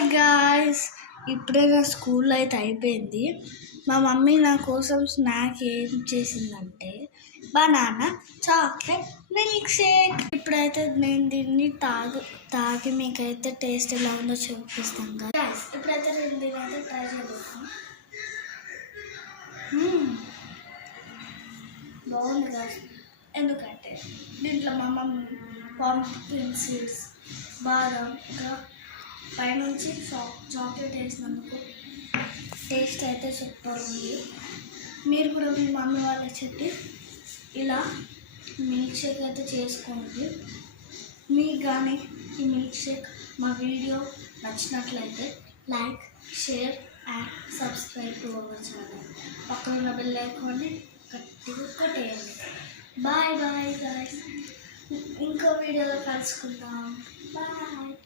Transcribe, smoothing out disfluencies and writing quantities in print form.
Hi guys, ఇప్పుడే నా school అయితే అయిపోయింది. మా మమ్మీ నా కోసం స్నాక్ ఏం చేసిందంటే బనానా చాక్లెట్ మిల్క్ షేక్. ఇప్పుడైతే నేను దీన్ని తాగి మీకైతే టేస్ట్ ఎలా ఉందో చూపిస్తాను గాయ్స్. ఇప్పుడైతే నేను దీన్ని అయితే ట్రై చేస్తాను. బాగుంది గాయ్స్. ఎందుకంటే దీంట్లో మా మమ్మీ పంప్కిన్ సీడ్స్, బాదం, ఇంకా పైనుంచి చాక్లెట్ వేసినందుకు టేస్ట్ అయితే సూపర్ ఉంది. మీరు కూడా మీ మమ్మీ వాళ్ళకి చెప్పి ఇలా మిల్క్ షేక్ అయితే చేసుకోండి. మీకు కానీ ఈ మిల్క్ షేక్ మా వీడియో నచ్చినట్లయితే like, share and subscribe to our channel. పక్కన ఉన్న బెల్ ఐకాన్ని గట్టిగా కొట్టేయండి. బాయ్ బాయ్ గాయ్స్, ఇంకో వీడియోలో కలుసుకుందాం. Bye bye.